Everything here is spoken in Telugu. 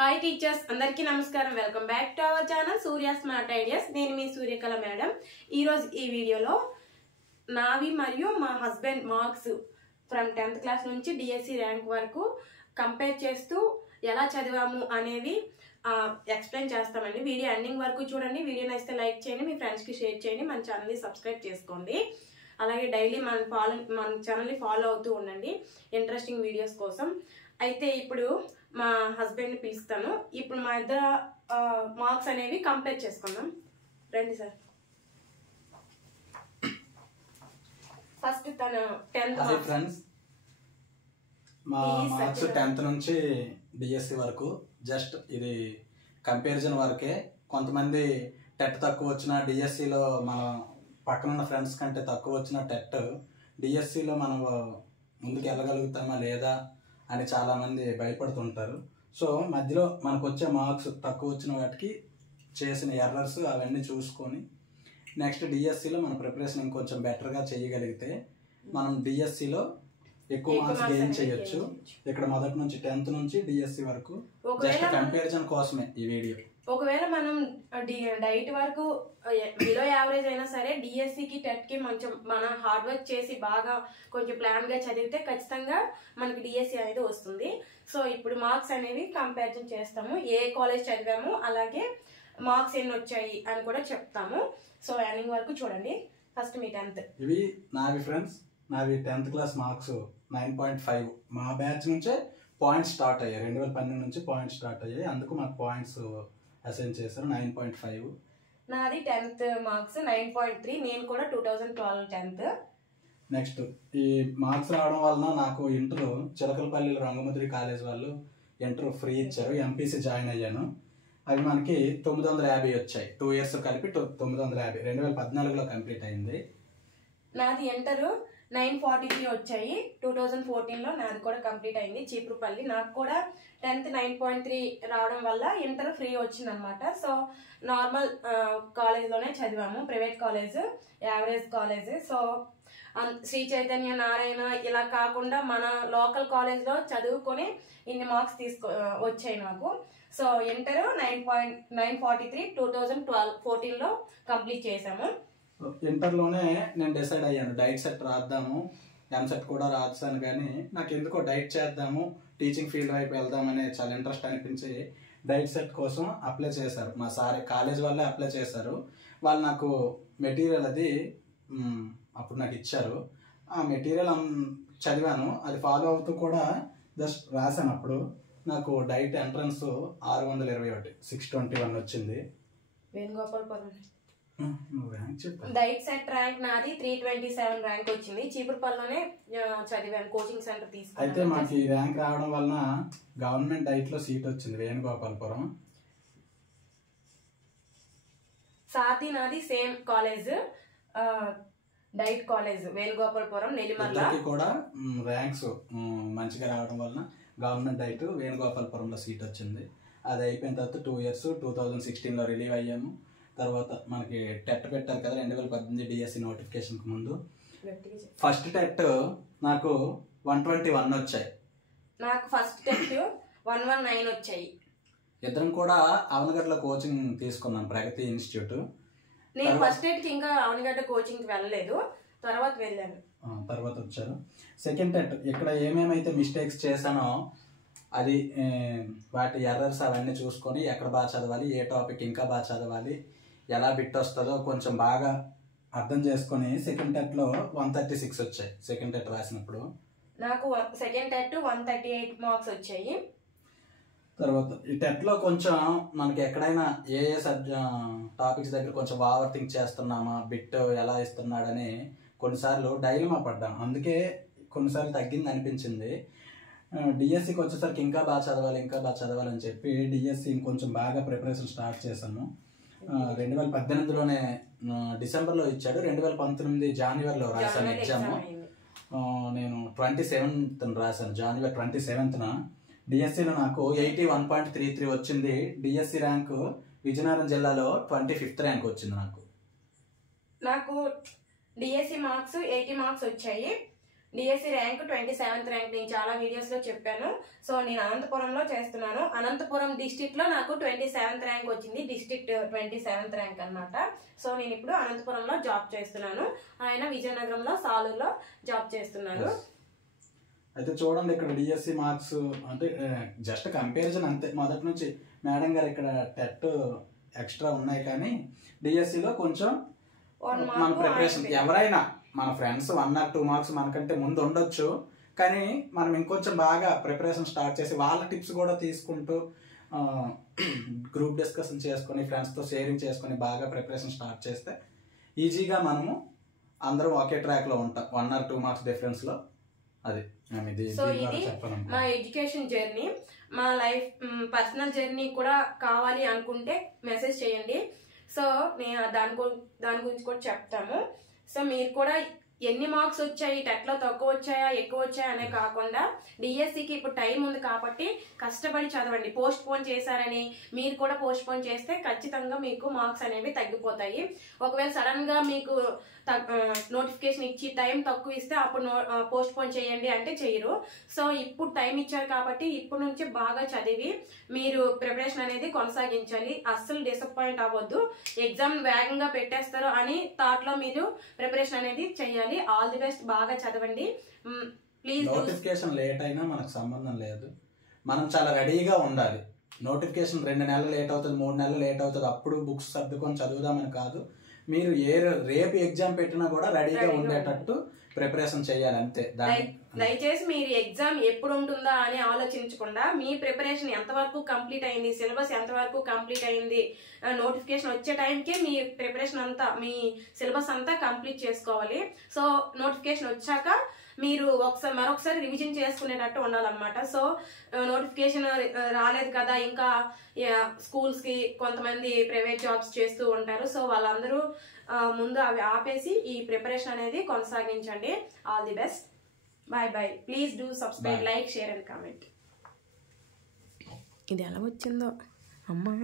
హాయ్ టీచర్స్ అందరికీ నమస్కారం. Welcome back to our channel Surya smart ideas. నేను మీ సూర్యకళ మేడం. ఈరోజు ఈ వీడియోలో నావి మరియు మా husband marks from 10th class నుంచి డిఎస్సి ర్యాంక్ వరకు కంపేర్ చేస్తూ ఎలా చదివాము అనేవి ఎక్స్ప్లెయిన్ చేస్తామండి. వీడియో ఎండింగ్ వరకు చూడండి. వీడియో నచ్చితే లైక్ చేయండి, మీ ఫ్రెండ్స్కి షేర్ చేయండి, మన ఛానల్ని సబ్స్క్రైబ్ చేసుకోండి. అలాగే డైలీ మన ఛానల్ని ఫాలో అవుతూ ఉండండి ఇంట్రెస్టింగ్ వీడియోస్ కోసం. అయితే ఇప్పుడు మా హస్బెండ్ని పిలుస్తాను. ఇప్పుడు మా ఇద్దరు మార్క్స్ అనేవి కంపేర్ చేసుకుందాం. రండి సార్. ఫస్ట్ తను 10th ఫ్రెండ్స్, మా మార్క్స్ 10th నుంచి డిఎస్సి వరకు జస్ట్ ఇది కంపారిజన్ వరకే. కొంతమంది టెట్ తక్కువ వచ్చిన డిఎస్సిలో మన పక్కన ఉన్న ఫ్రెండ్స్ కంటే తక్కువ వచ్చిన టెట్ డిఎస్సిలో మనం ముందుకు వెళ్ళగలుగుతామా లేదా అని చాలామంది భయపడుతుంటారు. సో మధ్యలో మనకు వచ్చే మార్క్స్ తక్కువ వచ్చిన వాటికి చేసిన ఎర్రర్స్ అవన్నీ చూసుకొని నెక్స్ట్ డిఎస్సిలో మన ప్రిపరేషన్ ఇంకొంచెం బెటర్గా చేయగలిగితే మనం డిఎస్సిలో ఎక్కువ మార్క్స్ గెయిన్ చేయొచ్చు. ఇక్కడ మొదటి నుంచి 10th నుంచి డిఎస్సి వరకు జస్ట్ కంపారిజన్ కోసమే ఈ వీడియో. ఒకవేళ మనం డైట్ వరకు బిలో యావరేజ్ అయినా సరే డిఎస్సికి టెట్కి కొంచెం మన హార్డ్ వర్క్ చేసి బాగా కొంచెం ప్లాన్గా చదివితే ఖచ్చితంగా మనకి డిఎస్సి అనేది వస్తుంది. సో ఇప్పుడు మార్క్స్ అనేవి కంపారిజన్ చేస్తాము. ఏ కాలేజ్ చదివాము అలాగే మార్క్స్ ఎన్ని వచ్చాయి అని కూడా చెప్తాము. సో ఎండింగ్ వరకు చూడండి. ఫస్ట్ మీ 10th. ఇవి నావి ఫ్రెండ్స్, నావి 10th క్లాస్ మార్క్స్ 9.5. మా బ్యాచ్ నుంచే పాయింట్స్ స్టార్ట్ అయ్యాయి. 2012 నుంచి పాయింట్స్ స్టార్ట్ అయ్యాయి. అందుకు మాకు పాయింట్స్ అసైన్ చేశారు. 9.5. నాది 10th మార్క్స్ 9.3. నేను కూడా 2012 10th. నెక్స్ట్ ఈ మార్క్స్ రావడం వలన నాకు ఇంటర్ చిలకలపల్లి రంగముద్రి కాలేజ్ వాళ్ళు ఇంటర్ ఫ్రీ ఇచ్చారు. ఎంపీసీ జాయిన్ అయ్యాను. అవి మనకి 950 వచ్చాయి. 2 years కలిపి 950. 2014లో కంప్లీట్ అయింది. నాది ఇంటర్ 943 వచ్చాయి. 2014లో నాది కూడా కంప్లీట్ అయింది చీపురుపల్లి. నాకు కూడా 10th 9.3 రావడం వల్ల ఇంటర్ ఫ్రీ వచ్చింది అనమాట. సో నార్మల్ కాలేజ్లోనే చదివాము, private college, average college. So Sri Chaitanya, Narayana ఇలా కాకుండా మన లోకల్ కాలేజ్లో చదువుకొని ఇన్ని మార్క్స్ వచ్చాయి నాకు. సో ఇంటర్ 943 2014లో కంప్లీట్ చేసాము. ఇంటర్లోనే నేను డిసైడ్ అయ్యాను డైట్ సెట్ రాద్దాము, ఎంసెట్ కూడా రాస్తాను, కానీ నాకు ఎందుకో డైట్ చేద్దాము, టీచింగ్ ఫీల్డ్ వైపు వెళ్దామని చాలా ఇంట్రెస్ట్ అనిపించి డైట్ సెట్ కోసం అప్లై చేశారు. మా సార్ కాలేజ్ వాళ్ళే అప్లై చేశారు. వాళ్ళు నాకు మెటీరియల్ అది అప్పుడు నాకు ఇచ్చారు. ఆ మెటీరియల్ చదివాను. అది ఫాలో అవుతూ కూడా జస్ట్ రాశాను. అప్పుడు నాకు డైట్ ఎంట్రన్స్ 621 621 వచ్చింది. వేణుగోపాలపురం డైట్ సెట్ ర్యాంక్ నాది 327 ర్యాంక్ వచ్చింది. చీపురుపల్లిలోనే చదివాను, కోచింగ్ సెంటర్ తీసుకున్నాను. అయితే మాకు ఈ ర్యాంక్ రావడం వలన గవర్నమెంట్ డైట్ లో సీట్ వచ్చింది వేణుగోపాలపురం. సాది నాది same college, diet college Venugopalapuram Nellimarla కూడా ర్యాంక్స్ మంచిగా రావడం వలన గవర్నమెంట్ డైట్ వేణుగోపాలపురంలో సీట్ వచ్చింది. అది అయిపోయిన తర్వాత 2 years 2016లో రిలీవ్ అయ్యాము. తర్వాత మనకి టెట్ పెట్టారు కదా 2018 డిఎస్సి నోటిఫికేషన్కి ముందు. ఫస్ట్ టెట్ నాకు 121 వచ్చాయి. నాకు ఫస్ట్ టెట్ 119 వచ్చాయి. ఇద్దరం కూడా అవనగడ్డలో కోచింగ్ తీసుకున్నాం, ప్రగతి ఇన్స్టిట్యూట్. నేను ఫస్ట్ టెట్ ఇంకా అవనగడ్డ కోచింగ్కి వెళ్ళలేదు, తర్వాత వెళ్ళాను. తర్వాత వచ్చారు. సెకండ్ టెట్ ఇక్కడ ఏమేమైతే మిస్టేక్స్ చేశానో అది వాటి ఎర్రర్స్ అవన్నీ చూసుకొని ఎక్కడ బాగా చదవాలి, ఏ టాపిక్ ఇంకా బాగా చదవాలి, ఎలా బిట్ వస్తుందో కొంచెం బాగా అర్థం చేసుకొని సెకండ్ టెట్లో 136 వచ్చాయి. సెకండ్ టెట్ రాసినప్పుడు నాకు సెకండ్ టెట్ 138 మార్క్స్ వచ్చాయి. తర్వాత ఈ టెట్లో కొంచెం మనకి ఎక్కడైనా ఏ టాపిక్స్ దగ్గర కొంచెం ఓవర్ థింక్ చేస్తున్నామా, బిట్ ఎలా ఇస్తున్నాడని కొన్నిసార్లు డైలమా పడ్డాను. అందుకే కొన్నిసార్లు తగ్గింది అనిపించింది. డిఎస్సికి వచ్చేసరికి ఇంకా బాగా చదవాలని చెప్పి డిఎస్సి ఇంకొంచెం బాగా ప్రిపరేషన్ స్టార్ట్ చేశాను. 2018లోనే డిసెంబర్లో ఇచ్చాడు. 2019 జనవరిలో రాశాను ఎగ్జామ్. నేను 27th రాశాను. జనవరి 27th డిఎస్సిలో నాకు 81.33 వచ్చింది. డిఎస్సి ర్యాంకు విజయనగరం జిల్లాలో 25th ర్యాంక్ వచ్చింది నాకు. డిఎస్సి మార్క్స్ 80 మార్క్స్ వచ్చాయి. డిఎస్సి ర్యాంక్ 27th ర్యాంక్ నేను చాలా వీడియోస్లో చెప్పాను. సో నేను అనంతపురంలో చేస్తున్నాను. అనంతపురం డిస్టిక్లో నాకు 27th ర్యాంక్ వచ్చింది. డిస్ట్రిక్ట్ 27th ర్యాంక్ అన్నమాట. సో నేను ఇప్పుడు అనంతపురంలో జాబ్ చేస్తున్నాను. ఆయన విజయనగరంలో సాలూరులో జాబ్ చేస్తున్నారు. అయితే చూడండి, ఇక్కడ డిఎస్సి మార్క్స్ అంటే జస్ట్ కంపారిజన్ అంతే. మొదటి నుంచి మేడం గారు ఇక్కడ టెట్ ఎక్స్ట్రా ఉన్నాయి, కానీ డిఎస్సిలో కొంచెం మన ప్రిపరేషన్ ఎవరైనా మన ఫ్రెండ్స్ 1 or 2 మార్క్స్ మనకంటే ముందు ఉండొచ్చు, కానీ మనం ఇంకొంచెం బాగా ప్రిపరేషన్ స్టార్ట్ చేసి వాళ్ళ టిప్స్ కూడా తీసుకుంటూ గ్రూప్ డిస్కషన్ చేసుకొని ఫ్రెండ్స్తో షేరింగ్ చేసుకొని బాగా ప్రిపరేషన్ స్టార్ట్ చేస్తే ఈజీగా మనము అందరం ఒకే ట్రాక్లో ఉంటాం. 1 or 2 మార్క్స్ డిఫరెన్స్లో. అది సో ఇది మా ఎడ్యుకేషన్ జర్నీ. మా లైఫ్ పర్సనల్ జర్నీ కూడా కావాలి అనుకుంటే మెసేజ్ చేయండి. సో నేను దాని గురించి కూడా చెప్తాము. సో మీరు కూడా ఎన్ని మార్క్స్ వచ్చాయి, టెట్లో తక్కువ వచ్చాయా ఎక్కువ వచ్చాయా అనే కాకుండా డిఎస్సికి ఇప్పుడు టైం ఉంది కాబట్టి కష్టపడి చదవండి. పోస్ట్ పోన్ చేశారని మీరు కూడా పోస్ట్ పోన్ చేస్తే ఖచ్చితంగా మీకు మార్క్స్ అనేవి తగ్గిపోతాయి. ఒకవేళ సడన్ గా మీకు నోటిఫికేషన్ ఇచ్చి టైం తక్కువ ఇస్తే అప్పుడు పోస్ట్ పోన్ చేయండి అంటే చేయరు. సో ఇప్పుడు టైం ఇచ్చారు కాబట్టి ఇప్పుడు నుంచి బాగా చదివి మీరు ప్రిపరేషన్ అనేది కొనసాగించాలి. అస్సలు డిసప్పాయింట్ అవ్వద్దు. ఎగ్జామ్ వేగంగా పెట్టేస్తారు అని థాట్ లో మీరు ప్రిపరేషన్ అనేది చేయాలి. All the best. బాగా చదవండి ప్లీజ్. నోటిఫికేషన్ లేట్ అయినా మనకు సంబంధం లేదు, మనం చాలా రెడీగా ఉండాలి. నోటిఫికేషన్ 2 నెలలు లేట్ అవుతుంది, 3 నెలలు లేట్ అవుతుంది, అప్పుడు బుక్స్ సర్దుకొని చదువుదామని కాదు. మీరు రేపు ఎగ్జామ్ పెట్టినా కూడా రెడీగా ఉండేటట్టు ప్రిపరేషన్ చేయాలి అంతే. దయచేసి మీరు ఎగ్జామ్ ఎప్పుడు ఉంటుందా అని ఆలోచించకుండా మీ ప్రిపరేషన్ ఎంతవరకు కంప్లీట్ అయింది, సిలబస్ ఎంతవరకు కంప్లీట్ అయింది, నోటిఫికేషన్ వచ్చే టైంకే మీ ప్రిపరేషన్ అంతా మీ సిలబస్ అంతా కంప్లీట్ చేసుకోవాలి. సో నోటిఫికేషన్ వచ్చాక మీరు మరొకసారి రివిజన్ చేసుకునేటట్టు ఉండాలన్నమాట. సో నోటిఫికేషన్ రాలేదు కదా, ఇంకా స్కూల్స్ కి కొంతమంది ప్రైవేట్ జాబ్స్ చేస్తూ ఉంటారు. సో వాళ్ళందరూ ముందు అవి ఆపేసి ఈ ప్రిపరేషన్ అనేది కొనసాగించండి. All the best. Bye bye. Please do subscribe, like, share and comment. ఇది ఎలా వచ్చిందో అమ్మా.